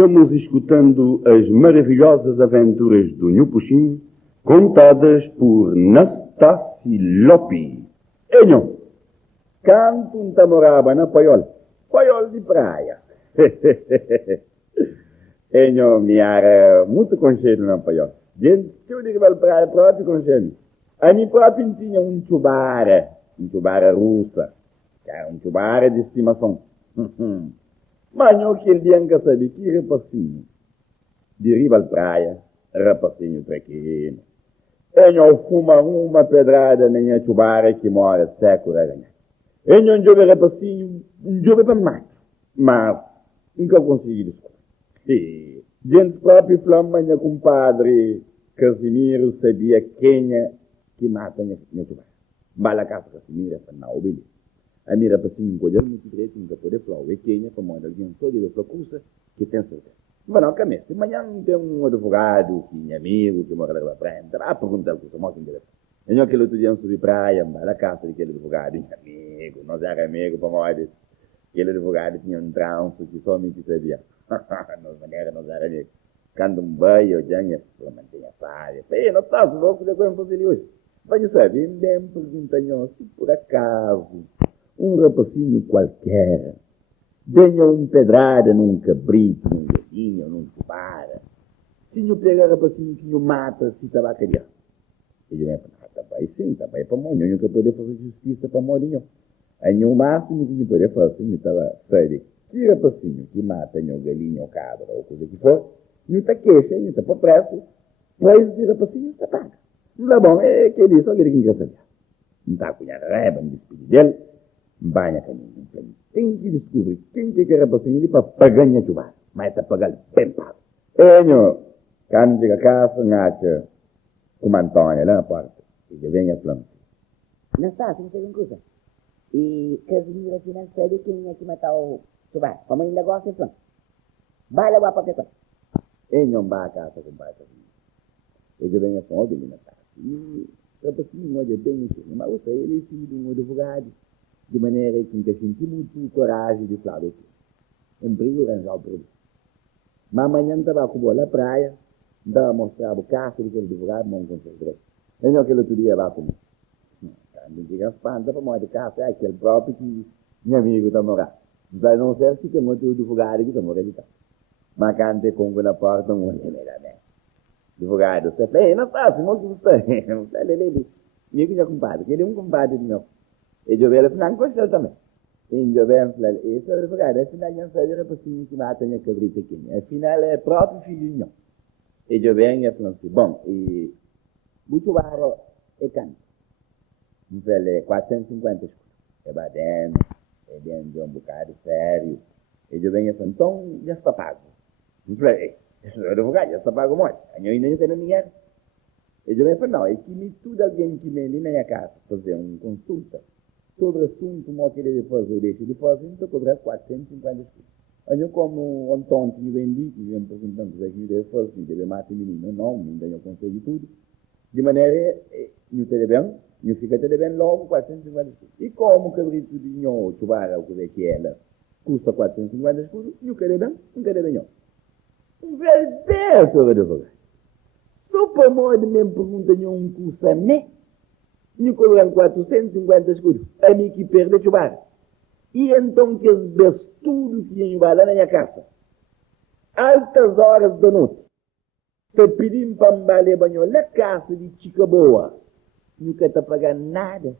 Estamos escutando as maravilhosas aventuras do Nhupuxim, contadas por Nastasi Lopi. Enho, canto um tamoraba na paiol de praia. Enho, miara muito concheiro na paiol. Gente, eu digo para praia próprio concheiro. A mim próprio tinha um chubara russa, um chubara de estimação. Mas eu que ele dianga sabe que rapacinho, de riba à praia, rapacinho pequeno. Eu fuma uma pedrada nem a chubara que mora século a ganhar. Eu não jogo rapacinho, não jogo para mais. Mas, nunca consegui descobrir. Gente próprio flama, minha compadre Casimiro sabia quem é que mata minha chubara. Bala casa Casimiro é para não obedecer. A minha rapacinho encolheu muito direito, nunca pode falar. O quem é para mandar alguém só de ver cursa que tem certeza. Mas não, caminho. Se amanhã tem um advogado, que é amigo, que mora lá para praia, vai perguntar o que você mostra interesse. Eu aquele outro dia eu subi praia, na casa daquele advogado, amigo, nós era amigo, para nós. Aquele advogado tinha um tranço que somente sabia. Nós era amigo. Quando um banho, eu já mantinha a sábia. Ei, não está, vou fazer coisa para fazer hoje. Mas sabe, bem perguntando se por acaso um rapacinho qualquer denha um pedrada num cabrito, num galinho, num chubara. Se não pegar rapacinho que não mata, se estava a criar. Ele vai falar, tá bem sim, tá bem para mim, eu nunca poder fazer justiça para morinho. Aí o máximo que eu poder fazer, eu estava sério. Que rapacinho que mata um galinho ou cabra ou coisa que for, não está queixa, não está para preço, pois de rapacinho está paga. Não é bom, é que ele só queria que quer saber. Não está com a raiva, não despedir dele. Banha caminho. Tem que descobrir quem que era para ele para pagar a chubara. Mas está pagando bem pago. Enho, quando chega a casa, nacha com Antônio lá na porta. E eu venho a falar. Não está, você não sei coisa. E Casimiro aqui não sabe quem é que matou o chubara. Como ainda gosta de falar. Vai lá para pegar. Enho, vai a casa com o pai. E eu venho a falar, ele não está. E eu preciso olhar bem isso. Mas você, ele é filho de um advogado. De maneira que nunca senti muito coragem de falar aqui. Em briga, arranjar o problema. Mas amanhã estava com bola na praia, estava a mostrar o carro daquele advogado, não consegue ver. Eu não aquele outro dia lá comigo. Quando diga espanta para morrer de carro, é aquele próprio que meu amigo está morando. Mas não sei se tem outro advogado que está morando. Mas quando tem como na porta, não olha melhor, né? Advogado, você fala, não faço, não que você está. Amigo já compadre, que ele é um compadre de meu. E eu vejo não gostou também. E eu vejo esse é o advogado, afinal não sabe a pessoa que mata a minha cabrita aqui. Afinal é próprio filhinho. E eu venho e falo assim, bom, e muito barato é canto. Me falei 450 escuros. É dentro de um bocado sério. E eu venho e falo, então já está pago. Me falei, esse é o advogado, já está pago muito. Eu ainda não tenho dinheiro. E eu venho e falo, não, é que me tudo alguém que me ali na minha casa fazer uma consulta sobre o assunto, como que ele fazer, deixa de fazer, então cobrar 450 escuros. Aí eu como um tonto me vendi, que me perguntando se é que me deve fazer, se deve matar menino, não, ainda eu consigo tudo. De maneira, não te bem, não fica te bem logo 450 escuros. E como o cabrito de nhô, chubara, o que é ela, custa 450 escuros, não quer bem, não quer bem nhô. Um velho bem sobre o advogado. Só para modo mesmo pergunta nhô um curso a mim, me cobram 450 escuros, a mim que perde a chubara. E então que eles bebem tudo que ia lá na minha casa. Altas horas da noite, te pedimos para me baler banho na casa de chica boa. Nunca te pagar nada.